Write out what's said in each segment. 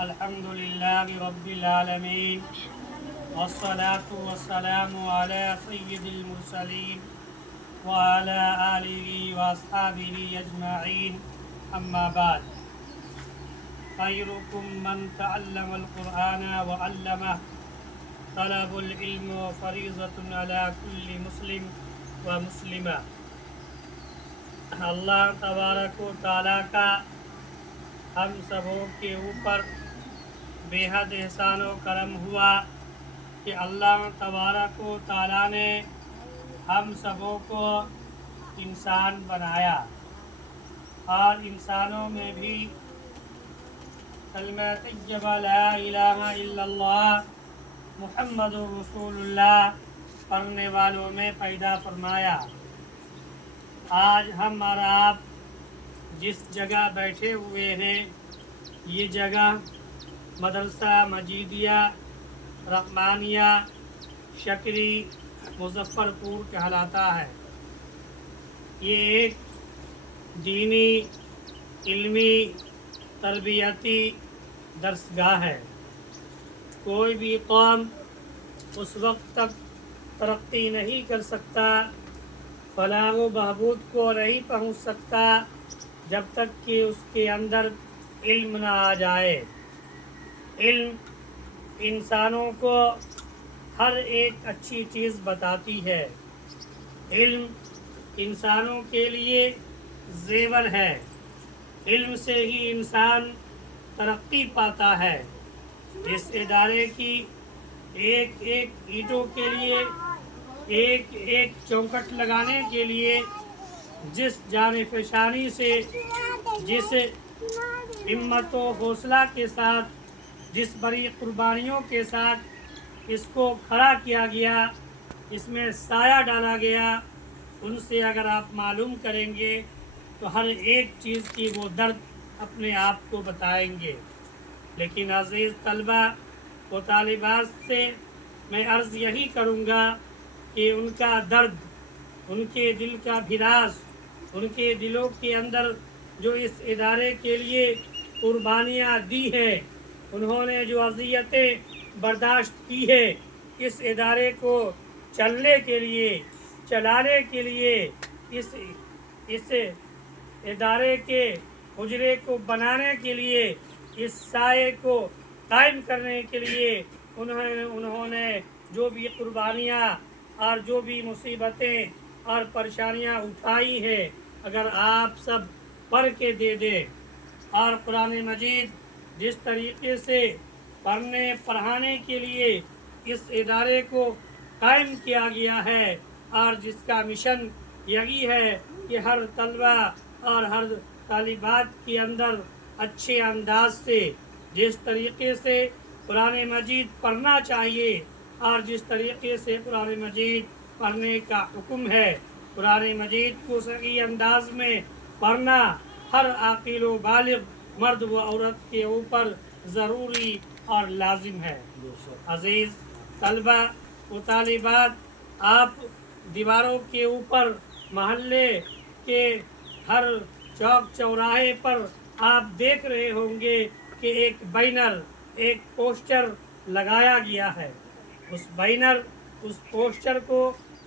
الحمد لله رب العالمين والصلاة والسلام على سيد المرسلين وعلى آله وأصحابه أجمعين أما بعد خيركم من تعلم القرآن وعلمه طلب العلم فريضة على كل مسلم ومسلمة۔ اللہ تبارک و تعالیٰ کا ہم سبوں کے اوپر بے حد احسان و کرم ہوا کہ اللہ تبارک و تعالیٰ نے ہم سبوں کو انسان بنایا، اور انسانوں میں بھی کلمہ طیبہ لا الہ الا اللہ محمد رسول اللہ پڑھنے والوں میں پیدا فرمایا۔ آج ہم اور آپ جس جگہ بیٹھے ہوئے ہیں یہ جگہ مدرسہ مجیدیہ رحمانیہ شکری مظفر پور کہلاتا ہے۔ یہ ایک دینی علمی تربیتی درسگاہ ہے۔ کوئی بھی قوم اس وقت تک ترقی نہیں کر سکتا، فلاح و بہبود کو نہیں پہنچ سکتا جب تک کہ اس کے اندر علم نہ آ جائے۔ علم انسانوں کو ہر ایک اچھی چیز بتاتی ہے۔ علم انسانوں کے لیے زیور ہے۔ علم سے ہی انسان ترقی پاتا ہے۔ اس ادارے کی ایک ایک اینٹوں کے لیے، ایک ایک چوکھٹ لگانے کے لیے جس جانفشانی سے، جس ہمت و حوصلہ کے ساتھ، جس بڑی قربانیوں کے ساتھ اس کو کھڑا کیا گیا، اس میں سایہ ڈالا گیا، ان سے اگر آپ معلوم کریں گے تو ہر ایک چیز کی وہ درد اپنے آپ کو بتائیں گے۔ لیکن عزیز طلبہ و طالبات سے میں عرض یہی کروں گا کہ ان کا درد، ان کے دل کا بھراس، ان کے دلوں کے اندر جو اس ادارے کے لیے قربانیاں دی ہیں، انہوں نے جو اذیتیں برداشت کی ہے اس ادارے کو چلنے کے لیے، چلانے کے لیے، اس ادارے کے حجرے کو بنانے کے لیے، اس سائے کو قائم کرنے کے لیے انہوں نے جو بھی قربانیاں اور جو بھی مصیبتیں اور پریشانیاں اٹھائی ہیں، اگر آپ سب پڑھ کے دے دیں، اور قرآن مجید جس طریقے سے پڑھنے پڑھانے کے لیے اس ادارے کو قائم کیا گیا ہے، اور جس کا مشن یہی ہے کہ ہر طلبہ اور ہر طالبات کے اندر اچھے انداز سے جس طریقے سے قرآن مجید پڑھنا چاہیے، اور جس طریقے سے قرآن مجید پڑھنے کا حکم ہے، قرآن مجید کو صحیح انداز میں پڑھنا ہر عاقل و بالغ مرد و عورت کے اوپر ضروری اور لازم ہے۔ عزیز طلبہ و طالبات، آپ دیواروں کے اوپر، محلے کے ہر چوک چوراہے پر آپ دیکھ رہے ہوں گے کہ ایک بینر، ایک پوسٹر لگایا گیا ہے۔ اس بینر، اس پوسٹر کو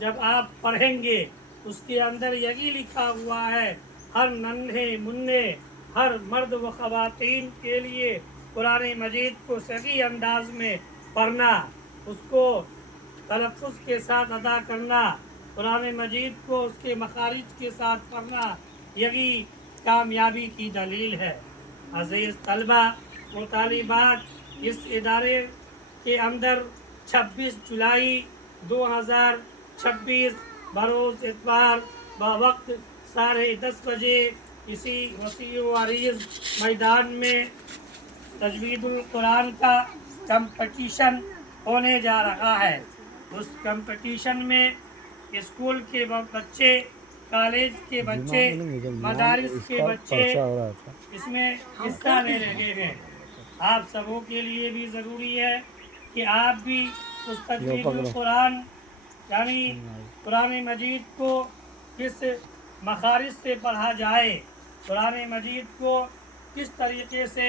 جب آپ پڑھیں گے اس کے اندر یہی لکھا ہوا ہے، ہر ننھے منھے، ہر مرد و خواتین کے لیے قرآن مجید کو صحیح انداز میں پڑھنا، اس کو تلفظ کے ساتھ ادا کرنا، قرآن مجید کو اس کے مخارج کے ساتھ پڑھنا، یہی کامیابی کی دلیل ہے۔ عزیز طلبہ و طالبات، اس ادارے کے اندر 26 جولائی 2026 بروز اتوار بوقت 10:30 بجے اسی وسیع و عریض میدان میں تجوید القرآن کا کمپٹیشن ہونے جا رہا ہے۔ اس کمپٹیشن میں اسکول کے بچے، کالج کے بچے، مدارس کے بچے اس میں حصہ لے رہے ہیں۔ آپ سبوں کے لیے بھی ضروری ہے کہ آپ بھی اس تجوید القرآن یعنی قرآن مجید کو کس مخارج سے پڑھا جائے، قرآن مجید کو کس طریقے سے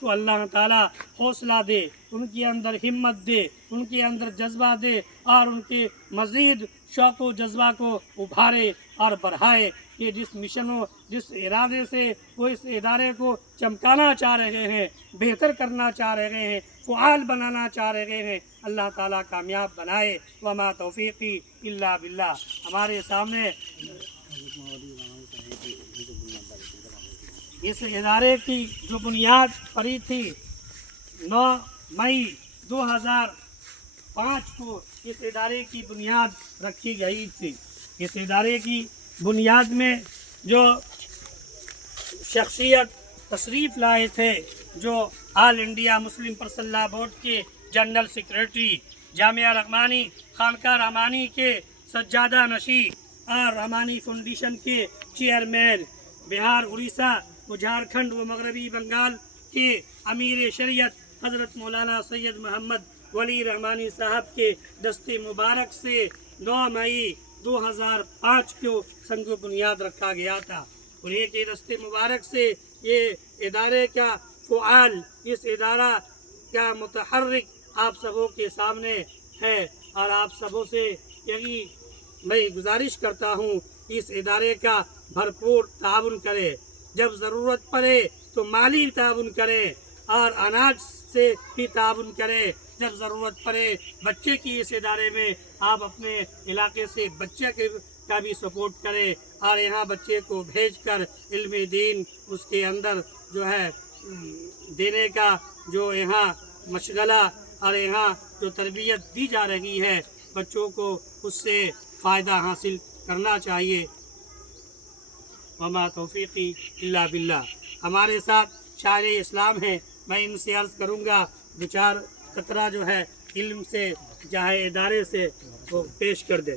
تو اللہ تعالیٰ حوصلہ دے، ان کے اندر ہمت دے، ان کے اندر جذبہ دے اور ان کے مزید شوق و جذبہ کو ابھارے اور بڑھائے کہ جس مشن و جس ارادے سے وہ اس ادارے کو چمکانا چاہ رہے ہیں، بہتر کرنا چاہ رہے ہیں، فعال بنانا چاہ رہے ہیں، اللہ تعالیٰ کامیاب بنائے۔ وما توفیقی الا باللہ۔ ہمارے سامنے اس ادارے کی جو بنیاد پڑی تھی 9 مئی 2005 کو اس ادارے کی بنیاد رکھی گئی تھی۔ اس ادارے کی بنیاد میں جو شخصیت تشریف لائے تھے، جو all India Muslim personal law board کے جنرل سیکریٹری، جامعہ رحمانی خانقاہ رحمانی کے سجادہ نشین اور رحمانی فاؤنڈیشن کے چیئرمین، بہار، اڑیسہ و جھارکھنڈ و مغربی بنگال کے امیر شریعت حضرت مولانا سید محمد ولی رحمانی صاحب کے دست مبارک سے 9 مئی 2005 کو سنگ بنیاد رکھا گیا تھا۔ انہیں کے دست مبارک سے یہ ادارے کا فعال، اس ادارہ کا متحرک آپ سبوں کے سامنے ہے، اور آپ سبوں سے یہی میں گزارش کرتا ہوں اس ادارے کا بھرپور تعاون کرے، جب ضرورت پڑے تو مالی تعاون کرے اور اناج سے بھی تعاون کرے، جب ضرورت پڑے بچے کی اس ادارے میں آپ اپنے علاقے سے بچے کا بھی سپورٹ کرے اور یہاں بچے کو بھیج کر علم دین اس کے اندر جو ہے دینے کا جو یہاں مشغلہ اور یہاں جو تربیت دی جا رہی ہے بچوں کو اس سے فائدہ حاصل کرنا چاہیے۔ وما توفیقی الا باللہ۔ ہمارے ساتھ شاعر اسلام ہیں، میں ان سے عرض کروں گا دو چار قطرہ جو ہے علم سے چاہے ادارے سے وہ پیش کر دیں۔